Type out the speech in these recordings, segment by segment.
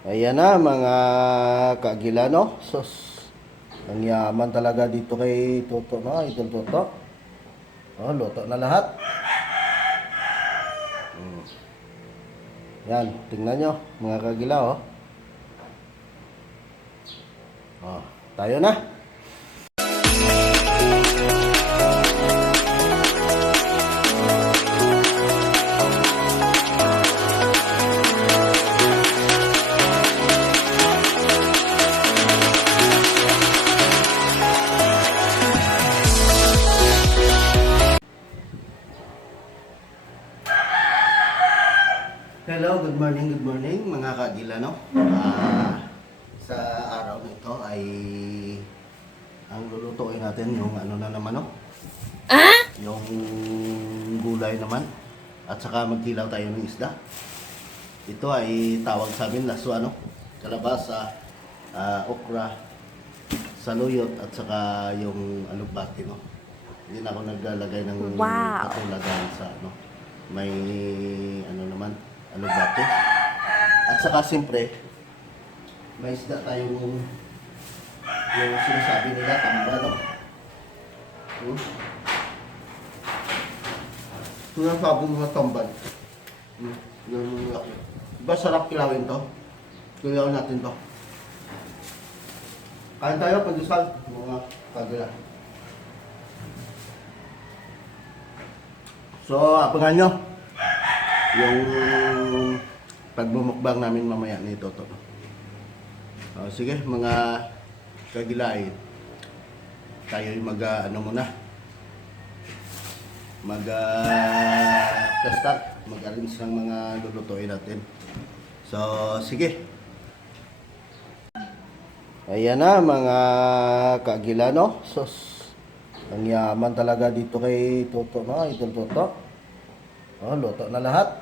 Ayan na mga kaagilano. Sus, ang yaman talaga dito kay Toto, no? Idol Toto. Oh, luto na lahat. Yan, tingnan nyo mga kagilaw. Oh, tayo na. Hello, good morning mga kaagilano. Sa araw na ito ay ang lulutuin natin yung ano na naman, no? Yung gulay naman. At saka magkilaw tayo ng isda. Ito ay tawag sa amin laso, ano? Kalabasa, okra, saluyot at saka yung alugbati, no? Hindi na ako naglalagay ng katulagan sa ano. May ano naman, alugbati. At saka siyempre may isda tayong yung sinasabi nila tamba, no? Sinasabi mga tambal. Yung laki. Diba sarap kilawin to? Kilawin natin to. Kain tayo, pandesal, mga kagila. So, abangan nyo yung pagbumukbang namin mamaya ni Toto. Sige, mga kagilay, tayo mag-ano muna, mag-start, mag-arrange ng mga lulutuin natin. So, sige. Ayan na mga kaagilano. Sus, ang yaman talaga dito kay Toto, no? Idol Toto. Oh, luto na lahat.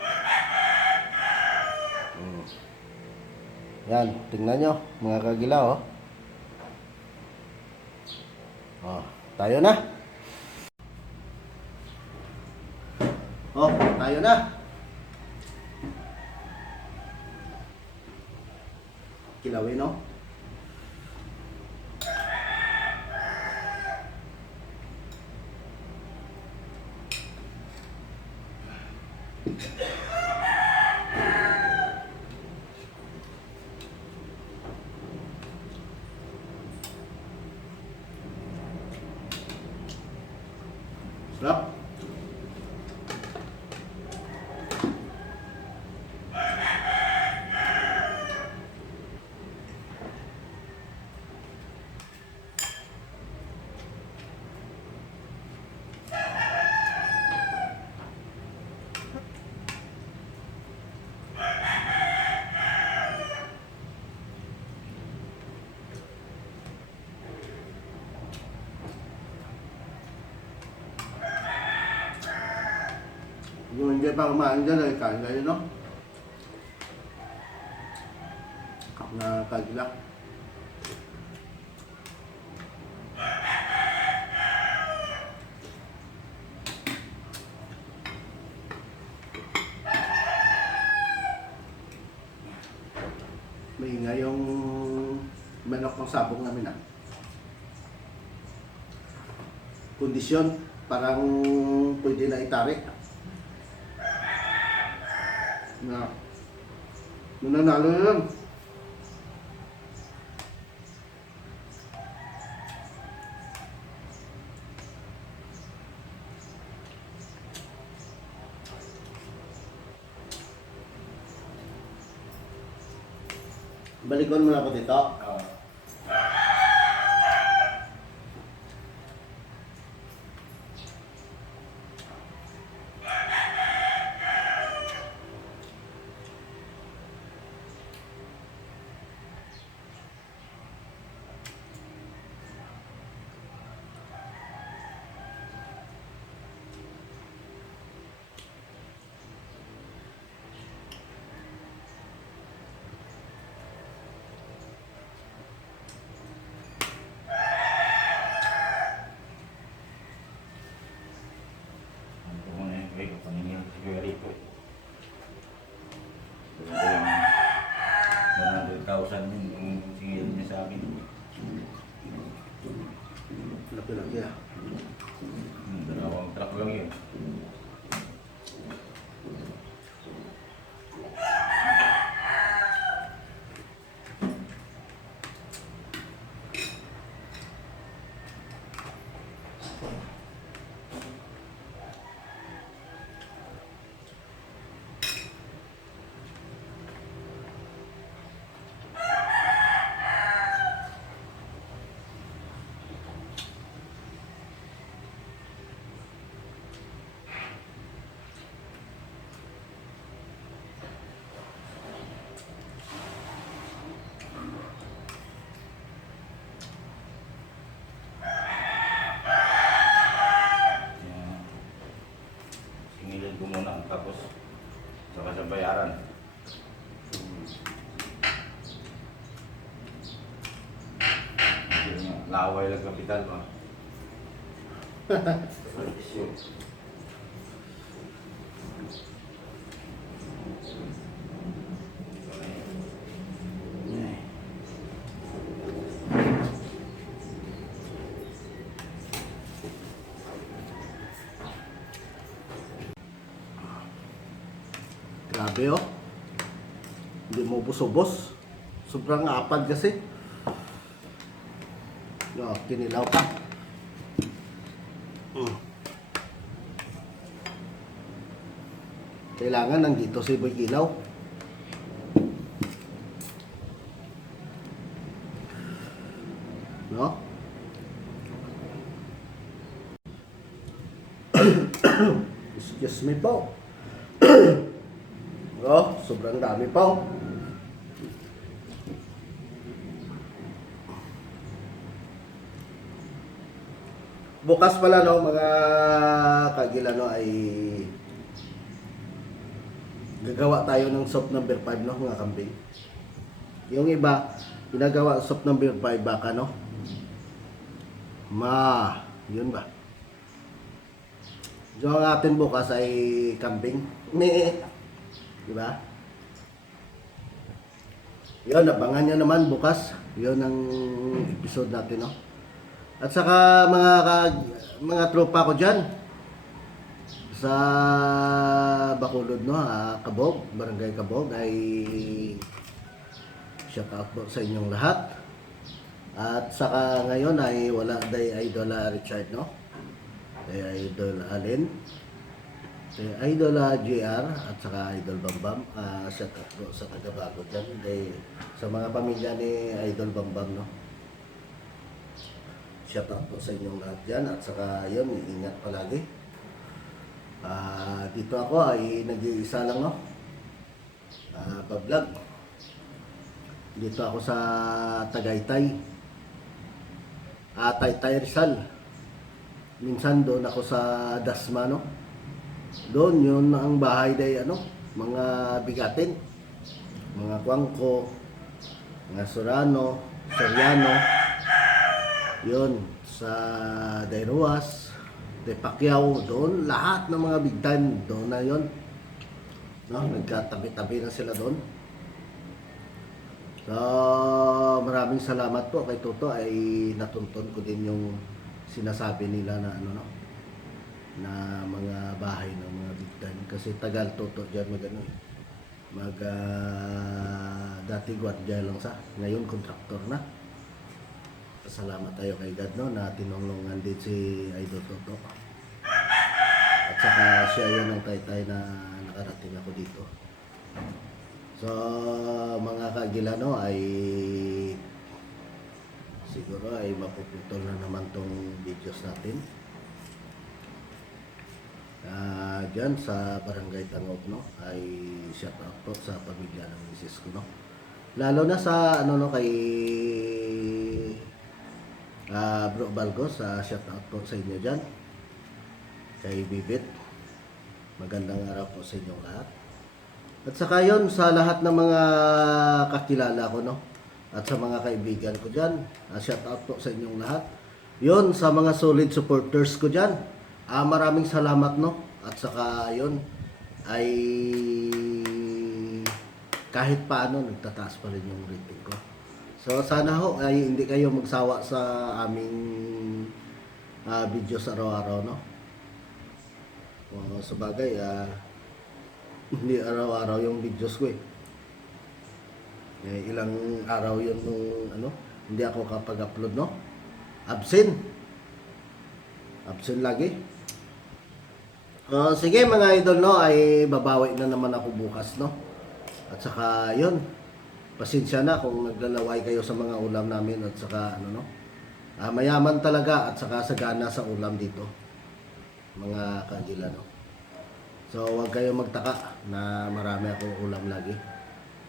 Yan, tingnan nyo mga kagilaw. Oh, tayo na. Oh, tayo na. Kilawin, no? Sarap. Yung hindi pa kumain dyan ay kain kayo, no? Na kagila. Maingay yung manok ng sabong namin, ah. Kondisyon, parang pwede na itari. Na, nanalo na lang. Balikon mo na ako dito. 1,000 yun yung singil niya sa akin. Laki-laki ah. Dalawang truck lang yun. Yan. Singilin ko muna tapos saka sa bayaran. Laway lang kapital ba? Grabe oh. Hindi mo ubos-ubos. Sobrang apad kasi. No, kinilaw pa. Kailangan nandito si Boy Kilaw. No? Excuse me po. Oh, sobrang dami pa oh. Bukas pala no mga kagilano ay gagawa tayo ng soap number 5 no mga kambing. Yung iba ginagawa soap number 5 baka no. Yun ba? Yung atin bukas ay kambing. Diba? Yun, abangan nyo naman bukas. Yun ang episode natin no. At saka mga tropa ko dyan sa Bacolod no, Cabog, Barangay Cabog ay shout out po sa inyong lahat. At saka ngayon ay wala day Idol Richard no, day Idol Allen, day Idol JR at saka Idol Bambam. Shout out po sa taga-Bago dyan, day, sa mga pamilya ni Idol Bambam no. Shout out po sa inyong lahat dyan at saka yun, ingat palagi. Dito ako ay nag-iisa lang no, pa-vlog. Dito ako sa Tagaytay, Taytay Rizal. Minsan doon ako sa Dasma no. Doon yun ang bahay day ano, mga bigatin, mga Kuangko, mga Sorano, Soriano. Yun, sa Dairuas, De Pacquiao, doon, lahat ng mga big time, doon na yun. No, nagkatabi-tabi na sila doon. So, maraming salamat po kay Toto ay natuntun ko din yung sinasabi nila na ano no, na mga bahay ng mga big time. Kasi tagal Toto dyan magano dati gwardiya lang sa, ngayon kontraktor na. Salamat tayo kay God no, na tinulungan din si Idol Toto. At saka siya yun ang taytay na nakarating ako dito. So mga kagila no ay siguro ay mapuputol na naman tong videos natin. Dyan sa Barangay Tangog no ay shout out po sa pamilya ng misis ko no. Lalo na sa ano no kay Bro Balgos, shout out po sa inyo dyan. Kay Bibit, magandang araw po sa inyong lahat. At saka yun, sa lahat ng mga kakilala ko no, at sa mga kaibigan ko dyan, shout out po sa inyong lahat. Yun, sa mga solid supporters ko dyan, maraming salamat no. At saka yun, ay kahit paano nagtataas pa rin yung rating ko. So sana ho ay hindi kayo magsawa sa aming videos araw-araw, no? Sa bagay, hindi araw-araw yung videos ko eh. Ilang araw yun nung hindi ako kapag-upload, no? Absent lagi. Sige mga idol, no, ay babawi na naman ako bukas, no? At saka yun, pasensya na kung naglalaway kayo sa mga ulam namin at saka no, mayaman talaga at saka sagana sa ulam dito, mga kagila, no? So huwag kayo magtaka na marami akong ulam lagi.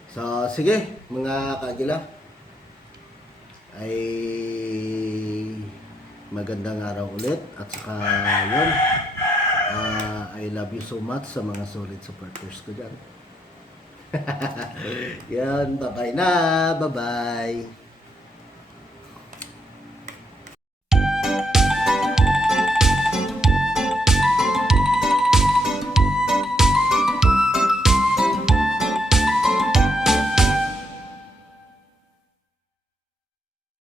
So sige mga kagila, ay magandang araw ulit at saka yun, I love you so much sa mga solid supporters ko dyan. Yan, bye-bye na, bye-bye.